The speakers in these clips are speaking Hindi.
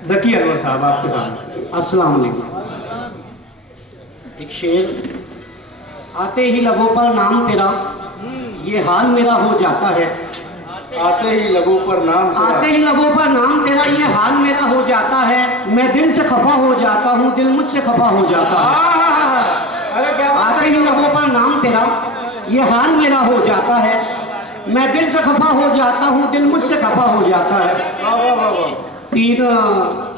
जकी अनवर साहब आपके सामने। अस्सलाम वालेकुम। एक शेर, आते ही लबों पर नाम तेरा ये हाल मेरा हो जाता है। आते ही लबों पर नाम तेरा। आते ही लबों पर नाम तेरा ये हाल मेरा हो जाता है। मैं दिल से खफा हो जाता हूँ, दिल मुझसे खफा हो जाता है। अरे क्या बात आते ही लबों पर नाम तेरा ये हाल मेरा हो जाता है। मैं दिल से खफा हो जाता हूँ, दिल मुझसे खफा हो जाता है। वाह वाह वाह वाह। 3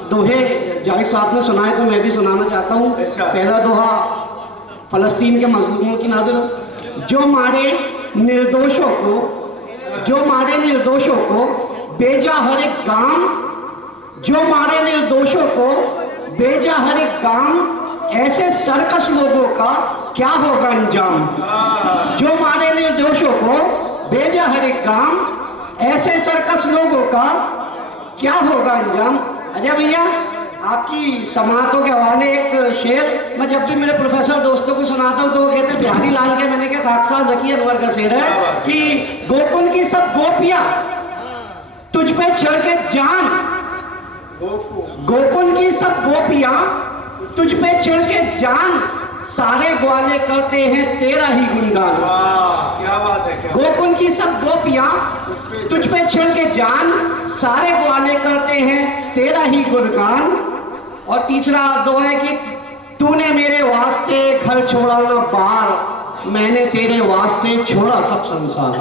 दोहे जाहिद साहब ने सुनाए तो मैं भी सुनाना चाहता हूँ। पहला दोहा फलस्तीन के मजलूमों की नाज़िर हो। जो मारे निर्दोषों को, जो मारे निर्दोषों को बेजा हर एक गांव, जो मारे निर्दोषों को बेजा हर एक गांव, ऐसे सर्कस लोगों का क्या होगा अंजाम। जो मारे निर्दोषों को बेजा हर एक गांव, ऐसे सर्कस लोगों का क्या होगा अंजाम। अजय भैया, आपकी समातों के हवाले एक शेर मैं जब भी मेरे प्रोफेसर दोस्तों को सुनाता हूँ तो वो कहते हैं बिहारी लाल के, मैंने कहा खाकसा जकी अनवर का शेर है कि गोकुल की सब गोपियां तुझ पे चढ़ के जान, गोकुल की सब गोपियां तुझ पे चढ़ के जान, सारे ग्वाले करते हैं तेरा ही गुणगान। क्या बात है, क्या गोकुल की सब गोपियां तुझ पे चढ़ के जान, सारे ग्वाले करते हैं तेरा ही गुणगान। और तीसरा दो है कि तूने मेरे वास्ते घर छोड़ा ना बार, मैंने तेरे वास्ते छोड़ा सब संसार।